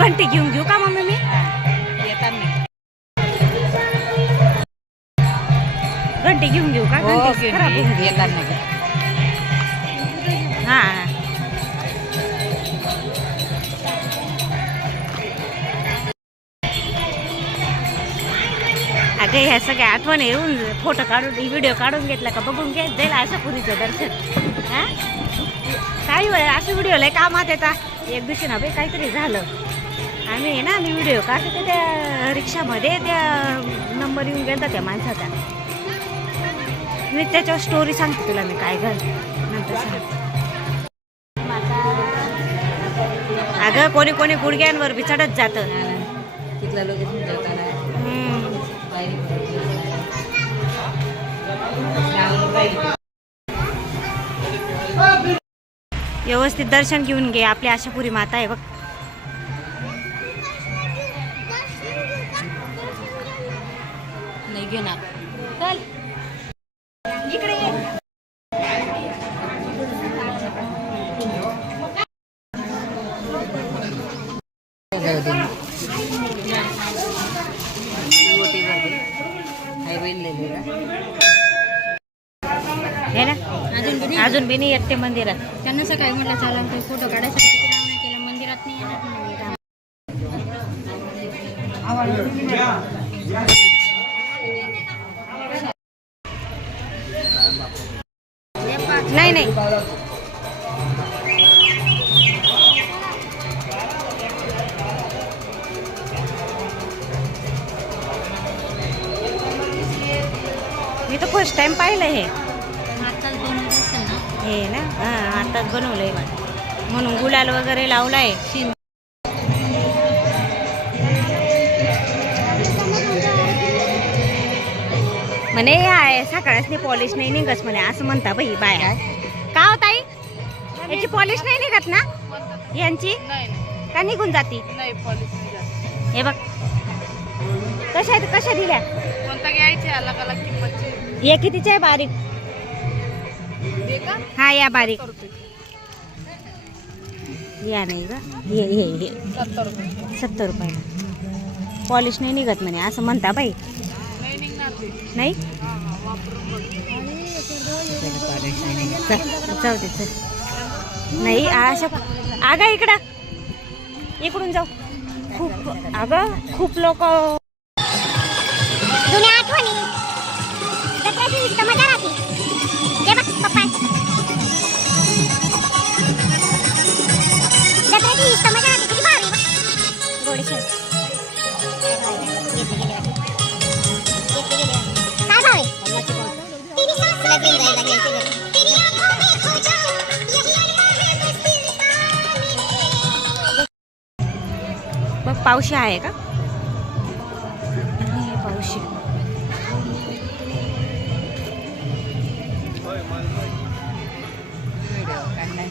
घंटी घेऊन घेऊ का मम्मी मी? घंटी घेऊन घेऊ का? हो घंटी खराब होऊन गेली. येताना घे. हा हा. अगं ह्या सगळ्या आठवणी येऊन फोटो काढून व्हिडिओ काढून घेतला का बघून घेत जाईल असं पुरीचं दर्शन. हा? काही वेळ असं व्हिडिओ लय कामात येतात. एक दिवशी ना बाई काहीतरी झालं. आम्ही आहे ना आम्ही व्हिडिओ काढतो ते त्या रिक्षामध्ये त्या नंबर येऊन गेला त्या माणसाचा. मी त्याच्यावर स्टोरी सांगते तुला मी काय घर नंतर सांगते. अगं कोणी कोणी गुडघ्यांवर बी चढत जातं. व्यवस्थित दर्शन घेऊन घे आपली आशापुरी माता आहे बघ. नाही घेणार. चल. इकडे हे ना? अजून बी नाही. अजून बी नाही येत ते मंदिरात. त्यांना सकाळी म्हटलं चला ते फोटो काढायसाठी तिकडे आम्ही केलं. मंदिरात नाही येणार. नाही नाही. मी तर फर्स्ट टाइम पाहिलं हे. बनवलं असेल ना? हे ना? हां. आताच बनवलंय मला म्हणून गुलाल वगैरे लावलाय. शिन म्हणे आहे सकाळच नाही पॉलिश नाही निघत म्हणे. असं म्हणता बाई बाया. याची पॉलिश नाही निघत ना? यांची? का निघून जाती? नाही हे बघ. कशा आहेत कशा दिल्या? कोणता घ्यायचे अलग अलग किंमतचे. हे कितीचे आहे बारीक? हा या बारीक. या नाही का हे हे हे. सत्तर रुपये. रुपयाला पॉलिश नाही निघत म्हणे असं म्हणता बाई. नाही जाऊ दे चल. नाही अशा अगं इकडं. इकडून जाऊ. खूप अगं खूप लोक जुन्या आठवणी. पावशी आहे का हे पावशी व्हिडिओ काढणार